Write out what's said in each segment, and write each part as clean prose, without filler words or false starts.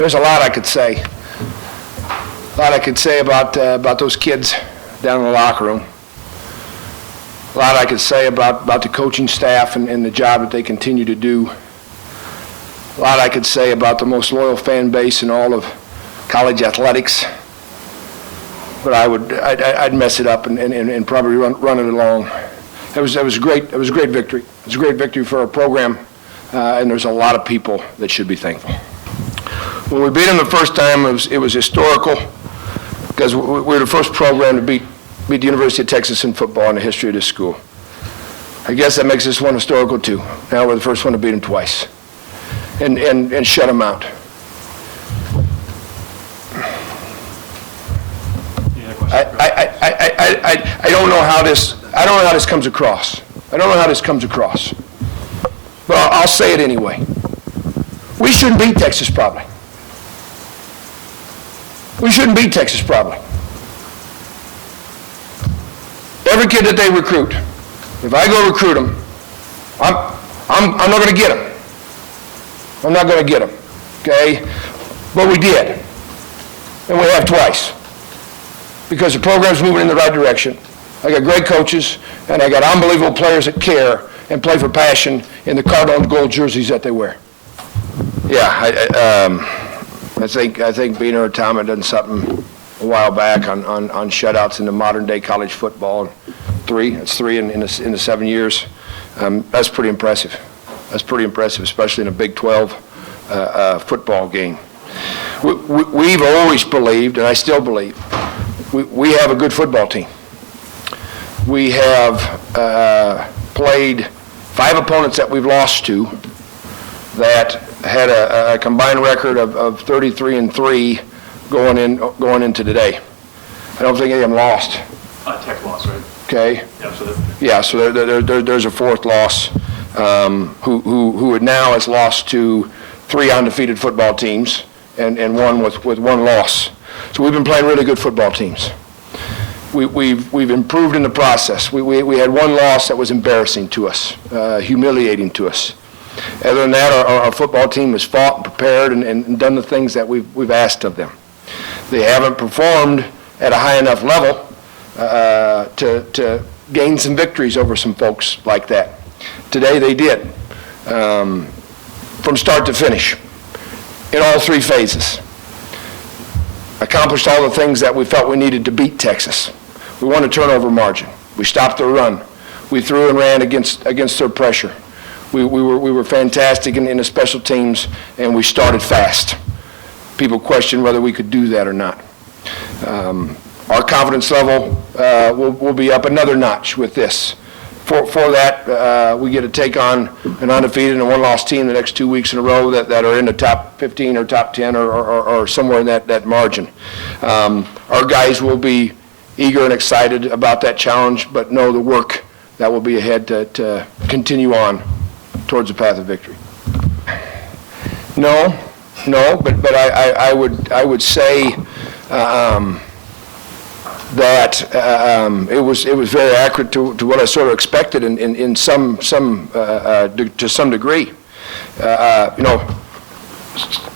There's a lot I could say. A lot I could say about those kids down in the locker room. A lot I could say about the coaching staff and the job that they continue to do. A lot I could say about the most loyal fan base in all of college athletics. But I'd mess it up and probably run it along. It was a great victory. It was a great victory for our program, and there's a lot of people that should be thankful. When we beat them the first time, it was historical because we were the first program to beat the University of Texas in football in the history of this school. I guess that makes this one historical too. Now we're the first one to beat them twice and shut them out. I don't know how this comes across. I don't know how this comes across. But I'll say it anyway. We shouldn't beat Texas probably. We shouldn't beat Texas probably. Every kid that they recruit, if I go recruit them, I'm not going to get them. I'm not going to get them, okay? But we did, and we have twice, because the program's moving in the right direction. I got great coaches, and I got unbelievable players that care and play for passion in the Cardinals gold jerseys that they wear. Yeah, I think Beaner or Tom had done something a while back on shutouts in the modern day college football. It's three in the 7 years. That's pretty impressive. That's pretty impressive, especially in a Big 12 football game. We've always believed, and I still believe, we have a good football team. We have played 5 opponents that we've lost to that had a combined record of 33-3 going into today. I don't think any of them lost. Tech loss, right? Okay. Yeah, so there's a 4th loss. Who now has lost to 3 undefeated football teams and one with 1 loss. So we've been playing really good football teams. We've improved in the process. We had 1 loss that was embarrassing to us, humiliating to us. Other than that, our football team has fought and prepared and done the things that we've asked of them. They haven't performed at a high enough level to gain some victories over some folks like that. Today they did, from start to finish, in all 3 phases. Accomplished all the things that we felt we needed to beat Texas. We won a turnover margin. We stopped their run. We threw and ran against their pressure. We were fantastic in the special teams, and we started fast. People questioned whether we could do that or not. Our confidence level will be up another notch with this. For that, we get to take on an undefeated and 1-loss team the next 2 weeks in a row that are in the top 15 or top 10 or somewhere in that margin. Our guys will be eager and excited about that challenge, but know the work that will be ahead to continue on towards the path of victory. No, but I would say that it was very accurate to what I sort of expected in to some degree.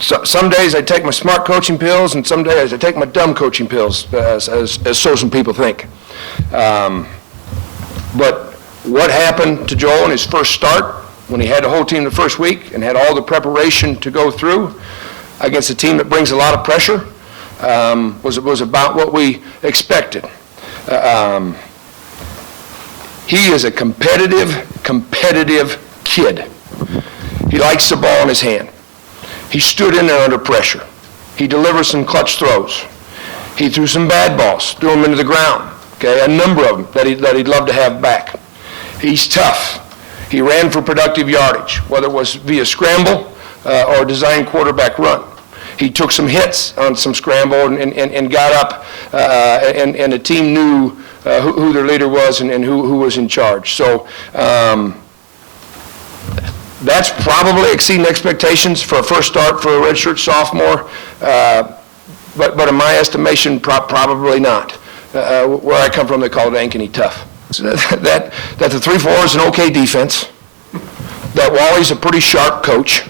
Some days I take my smart coaching pills, and some days I take my dumb coaching pills, as so some people think. But what happened to Joel in his first start, when he had the whole team the first week and had all the preparation to go through against a team that brings a lot of pressure, was about what we expected. He is a competitive kid. He likes the ball in his hand. He stood in there under pressure. He delivered some clutch throws. He threw some bad balls, threw them into the ground. Okay, a number of them that he'd love to have back. He's tough. He ran for productive yardage, whether it was via scramble or design quarterback run. He took some hits on some scramble and got up, and the team knew who their leader was and who was in charge. So that's probably exceeding expectations for a first start for a redshirt sophomore, but in my estimation, probably not. Where I come from, they call it Ankeny tough. So that the 3-4 is an okay defense, that Wally's a pretty sharp coach,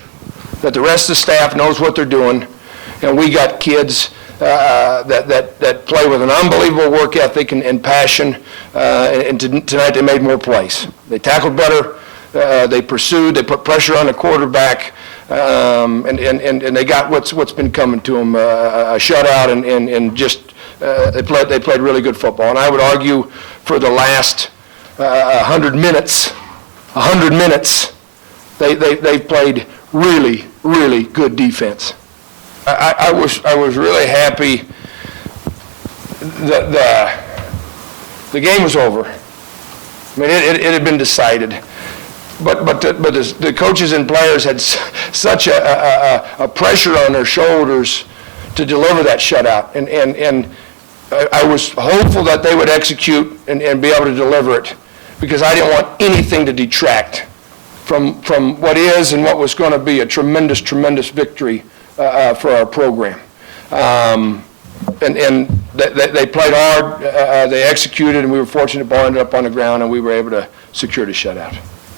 that the rest of the staff knows what they're doing, and we got kids that play with an unbelievable work ethic and passion, and tonight they made more plays. They tackled better, they pursued, they put pressure on the quarterback, and they got what's been coming to them, a shutout, and just they played really good football. And I would argue for the last 100 minutes, they played really, really good defense. I was really happy that the game was over. I mean, it had been decided, but the coaches and players had such a pressure on their shoulders to deliver that shutout, and I was hopeful that they would execute and be able to deliver it, because I didn't want anything to detract from what is and what was going to be a tremendous victory for our program. And they played hard, they executed, and we were fortunate the ball ended up on the ground and we were able to secure the shutout.